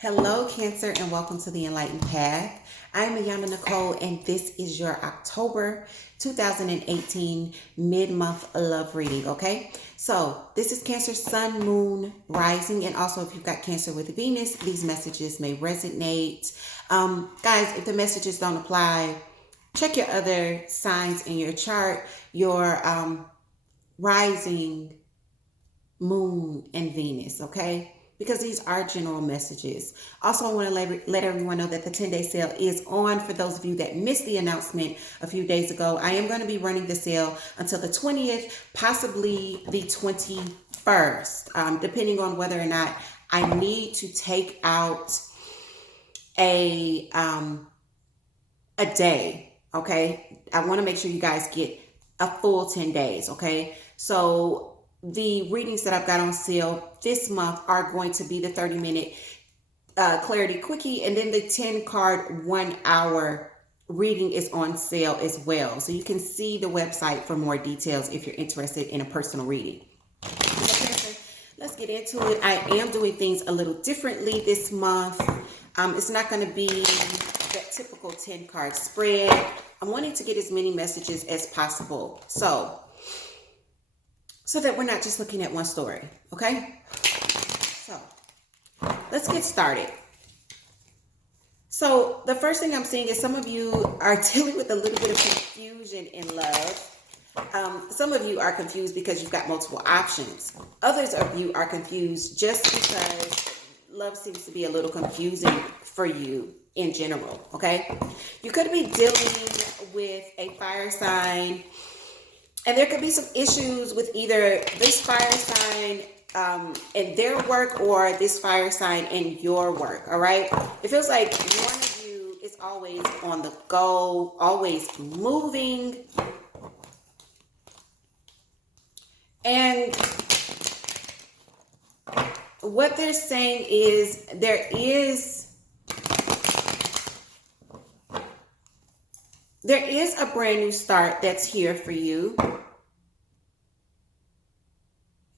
Hello, Cancer, and welcome to the Enlightened Path. I'm Ayana Nicole, and this is your October 2018 mid-month love reading, okay? So this is Cancer, Sun, Moon, Rising, and also if you've got Cancer with Venus, these messages may resonate. Guys, if the messages don't apply, check your other signs in your chart, your rising, Moon, and Venus, okay? Because these are general messages. Also, I want to let everyone know that the 10-day sale is on. For those of you that missed the announcement a few days ago, I am going to be running the sale until the 20th, possibly the 21st, depending on whether or not I need to take out a day, okay? I want to make sure you guys get a full 10 days, okay? So the readings that I've got on sale this month are going to be the 30-minute Clarity Quickie, and then the 10-card 1-hour reading is on sale as well. So you can see the website for more details if you're interested in a personal reading. So let's get into it. I am doing things a little differently this month. It's not going to be that typical 10-card spread. I'm wanting to get as many messages as possible. So that we're not just looking at one story, okay? So let's get started. So the first thing I'm seeing is some of you are dealing with a little bit of confusion in love. Some of you are confused because you've got multiple options. Others of you are confused just because love seems to be a little confusing for you in general, okay? You could be dealing with a fire sign, and there could be some issues with either this fire sign in their work or this fire sign in your work, all right? It feels like one of you is always on the go, always moving. And what they're saying is there is a brand new start that's here for you,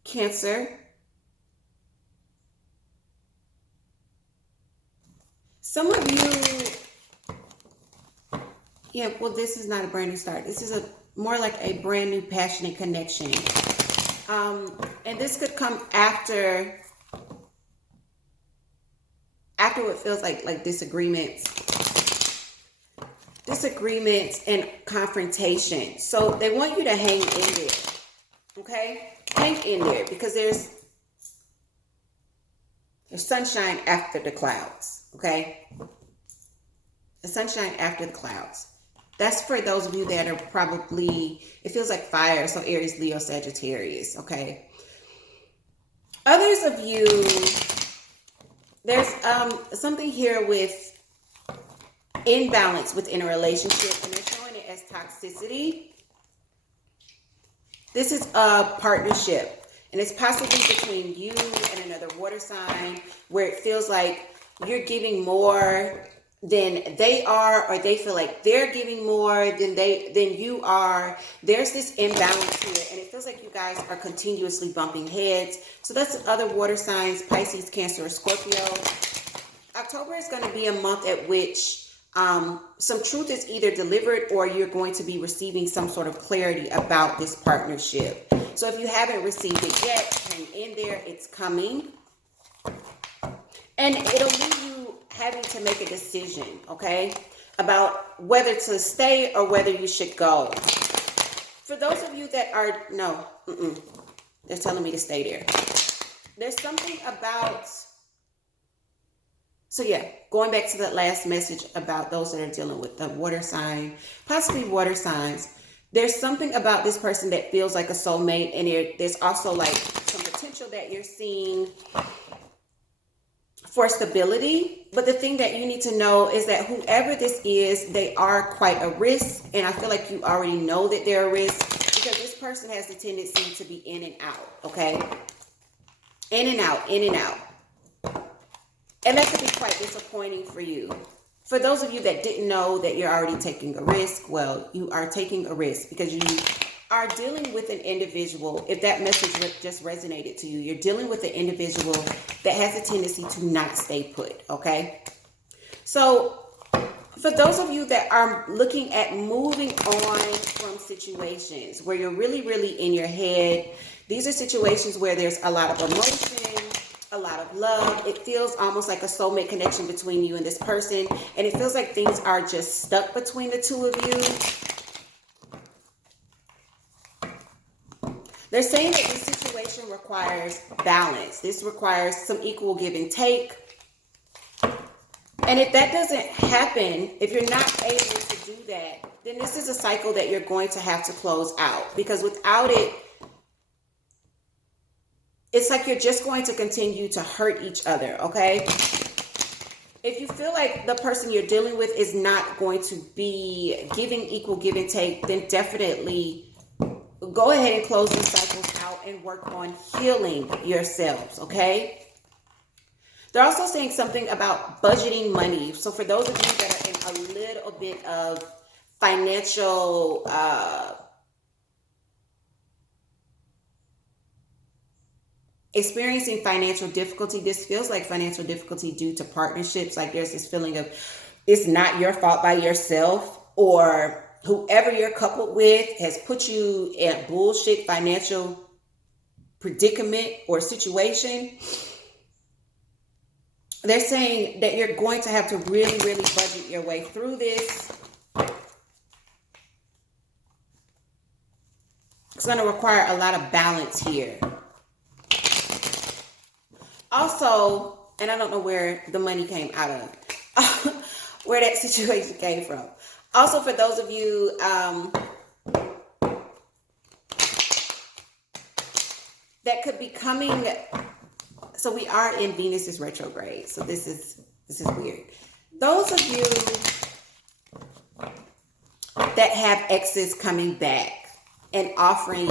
Cancer. Some of you, this is not a brand new start. This is more like a brand new passionate connection. And this could come after what feels like disagreements and confrontation. So they want you to hang in there, okay? Hang in there, because there's sunshine after the clouds, okay? The sunshine after the clouds. That's for those of you that are probably, it feels like fire, so Aries, Leo, Sagittarius, okay? Others of you, there's something here with imbalance within a relationship, and they're showing it as toxicity. This is a partnership, and it's possibly between you and another water sign, where it feels like you're giving more than they are, or they feel like they're giving more than you are. There's this imbalance here, and it feels like you guys are continuously bumping heads. So that's other water signs, Pisces, Cancer, or Scorpio. October is going to be a month at which some truth is either delivered, or you're going to be receiving some sort of clarity about this partnership. So if you haven't received it yet, hang in there. It's coming. And it'll leave you having to make a decision, okay, about whether to stay or whether you should go. For those of you that are, they're telling me to stay there. There's something about, going back to that last message about those that are dealing with the water sign, possibly water signs, there's something about this person that feels like a soulmate, and there's also like some potential that you're seeing for stability. But the thing that you need to know is that whoever this is, they are quite a risk, and I feel like you already know that they're a risk, because this person has the tendency to be in and out, okay? In and out, in and out. And that could be quite disappointing for you. For those of you that didn't know that you're already taking a risk, well, you are taking a risk because are dealing with an individual, if that message just resonated to you, you're dealing with an individual that has a tendency to not stay put, okay? So for those of you that are looking at moving on from situations where you're really, really in your head, these are situations where there's a lot of emotion, a lot of love. It feels almost like a soulmate connection between you and this person, and it feels like things are just stuck between the two of you. They're saying that this situation requires balance. This requires some equal give and take. And if that doesn't happen, if you're not able to do that, then this is a cycle that you're going to have to close out. Because without it, it's like you're just going to continue to hurt each other, okay? If you feel like the person you're dealing with is not going to be giving equal give and take, then definitely go ahead and close these cycles out and work on healing yourselves, okay? They're also saying something about budgeting money. So for those of you that are in a little bit of financial experiencing financial difficulty, this feels like financial difficulty due to partnerships. Like there's this feeling of it's not your fault by yourself, or whoever you're coupled with has put you in a bullshit financial predicament or situation. They're saying that you're going to have to really, really budget your way through this. It's going to require a lot of balance here. Also, and I don't know where the money came out of, where that situation came from. Also, for those of you that could be coming, so we are in Venus's retrograde. So this is weird. Those of you that have exes coming back and offering,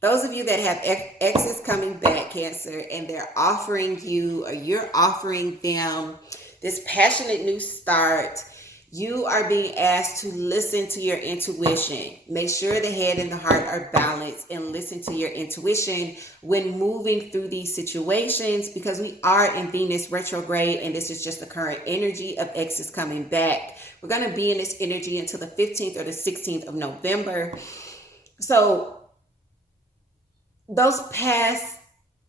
those of you that have exes coming back, Cancer, and they're offering you, or you're offering them this passionate new start, you are being asked to listen to your intuition. Make sure the head and the heart are balanced, and listen to your intuition when moving through these situations, because we are in Venus retrograde, and this is just the current energy of exes coming back. We're going to be in this energy until the 15th or the 16th of November. So those past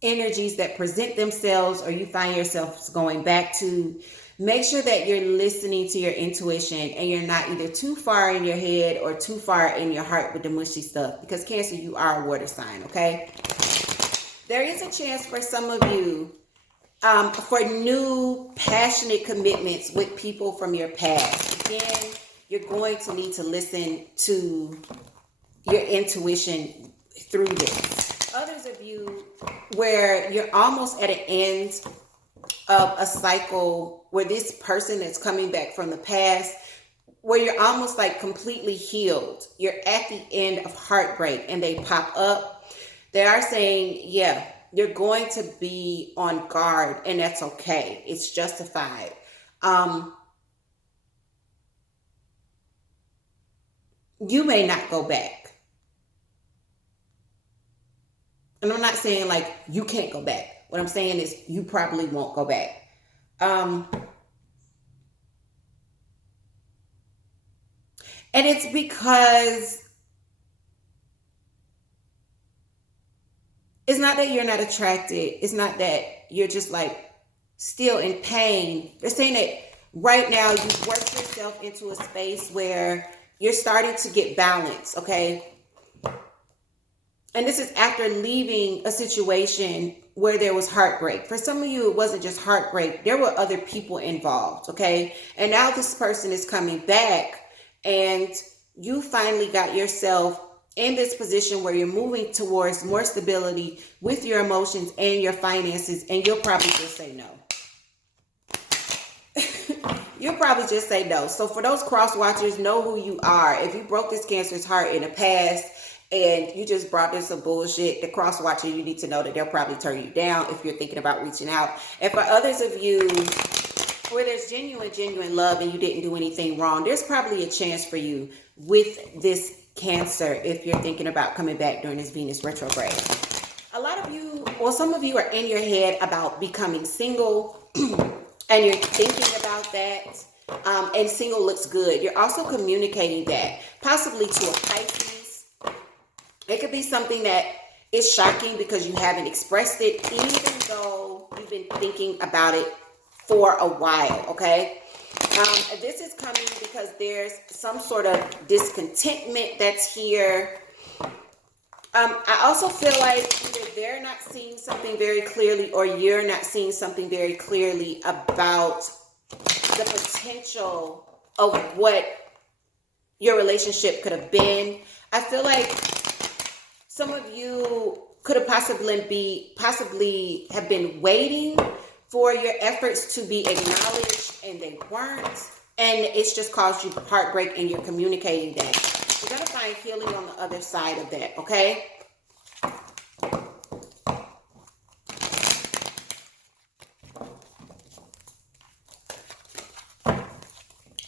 energies that present themselves, or you find yourselves going back to, make sure that you're listening to your intuition and you're not either too far in your head or too far in your heart with the mushy stuff, because Cancer, you are a water sign, okay? There is a chance for some of you for new passionate commitments with people from your past. Again, you're going to need to listen to your intuition through this. Others of you where you're almost at an end of a cycle where this person that's coming back from the past, where you're almost like completely healed. You're at the end of heartbreak and they pop up. They are saying, yeah, you're going to be on guard, and that's okay. It's justified. You may not go back. And I'm not saying like you can't go back. What I'm saying is you probably won't go back. And it's because it's not that you're not attracted. It's not that you're just like still in pain. They're saying that right now you've worked yourself into a space where you're starting to get balance, okay? And this is after leaving a situation where there was heartbreak. For some of you, it wasn't just heartbreak. There were other people involved, okay? And now this person is coming back, and you finally got yourself in this position where you're moving towards more stability with your emotions and your finances, and you'll probably just say no. You'll probably just say no. So for those cross watchers, know who you are. If you broke this Cancer's heart in the past and you just brought them some bullshit, the cross watcher, you need to know that they'll probably turn you down if you're thinking about reaching out. And for others of you where there's genuine love and you didn't do anything wrong, there's probably a chance for you with this Cancer if you're thinking about coming back during this Venus retrograde. A lot of you, well, some of you are in your head about becoming single and you're thinking about that. And single looks good. You're also communicating that, possibly to a Pisces. It could be something that is shocking because you haven't expressed it, even though you've been thinking about it for a while, okay? This is coming because there's some sort of discontentment that's here. I also feel like either they're not seeing something very clearly or you're not seeing something very clearly about the potential of what your relationship could have been. I feel like some of you could have possibly have been waiting for your efforts to be acknowledged and they weren't. And it's just caused you heartbreak and you're communicating that. You're going to find healing on the other side of that, okay?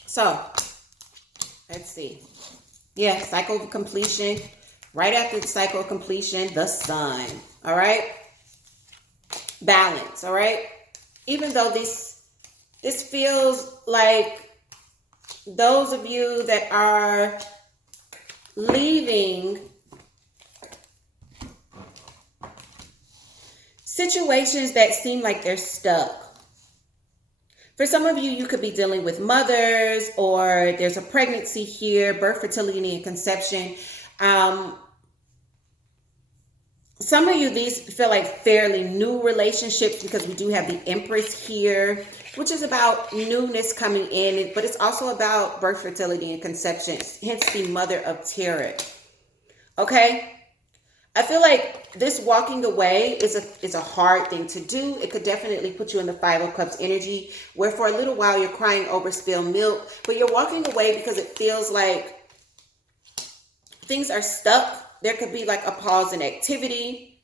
So, let's see. Yeah, cycle of completion. Right after the cycle of completion, the sun. All right? Balance, all right? Even though this feels like those of you that are leaving situations that seem like they're stuck. For some of you, you could be dealing with mothers, or there's a pregnancy here, birth, fertility, and conception. Some of you, these feel like fairly new relationships because we do have the Empress here, which is about newness coming in, but it's also about birth, fertility, and conception, hence the mother of terror. Okay? I feel like this walking away is a hard thing to do. It could definitely put you in the Five of Cups energy, where for a little while you're crying over spilled milk, but you're walking away because it feels like things are stuck. There could be like a pause in activity.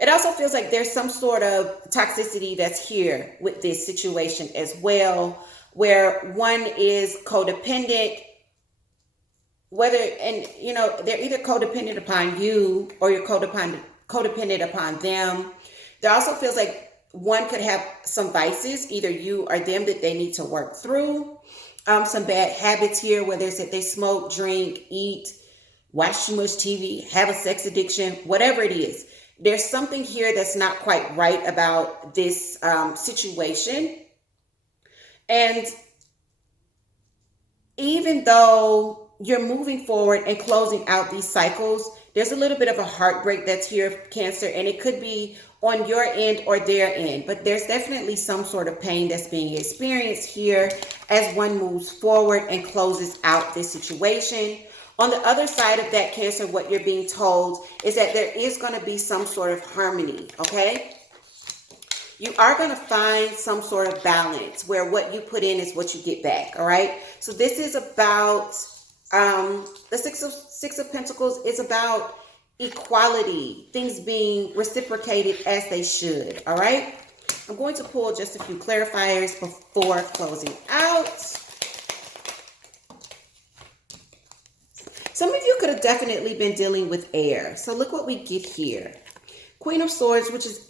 It also feels like there's some sort of toxicity that's here with this situation as well, where one is codependent, they're either codependent upon you or you're codependent upon them. There also feels like one could have some vices, either you or them, that they need to work through. Some bad habits here, whether it's that they smoke, drink, eat, watch too much TV, have a sex addiction, whatever it is. There's something here that's not quite right about this situation. And even though you're moving forward and closing out these cycles, there's a little bit of a heartbreak that's here, Cancer, and it could be on your end or their end, but there's definitely some sort of pain that's being experienced here as one moves forward and closes out this situation. On the other side of that, Cancer, what you're being told is that there is going to be some sort of harmony, okay? You are going to find some sort of balance where what you put in is what you get back, all right? So this is about, the Six of Pentacles is about equality, things being reciprocated as they should, all right? I'm going to pull just a few clarifiers before closing out. Some of you could have definitely been dealing with air. So look what we get here. Queen of Swords, which is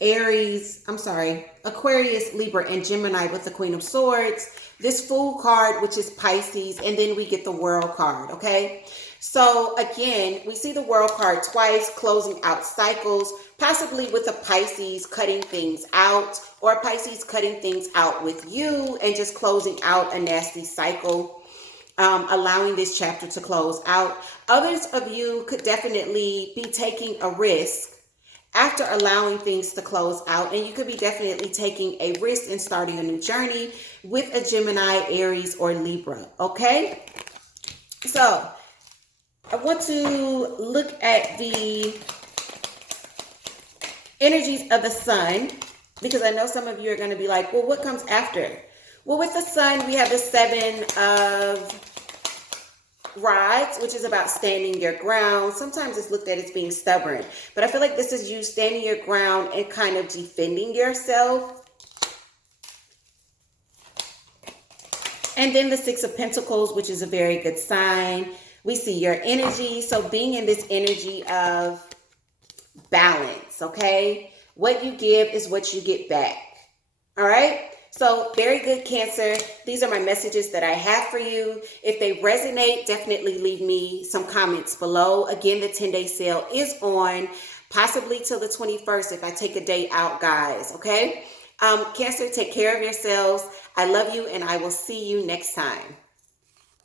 Aquarius, Libra, and Gemini with the Queen of Swords. This Fool card, which is Pisces, and then we get the World card, okay? So again, we see the World card twice, closing out cycles, possibly with a Pisces cutting things out, or a Pisces cutting things out with you and just closing out a nasty cycle. Allowing this chapter to close out. Others of you could definitely be taking a risk after allowing things to close out, and you could be definitely taking a risk and starting a new journey with a Gemini, Aries, or Libra, okay? So I want to look at the energies of the sun, because I know some of you are going to be like, well, what comes after? Well, with the sun, we have the Seven of Rods, which is about standing your ground. Sometimes it's looked at as being stubborn, but I feel like this is you standing your ground and kind of defending yourself. And then the Six of Pentacles, which is a very good sign. We see your energy. So being in this energy of balance, okay? What you give is what you get back. All right? So very good, Cancer. These are my messages that I have for you. If they resonate, definitely leave me some comments below. Again, the 10-day sale is on, possibly till the 21st if I take a day out, guys, okay? Cancer, take care of yourselves. I love you, and I will see you next time.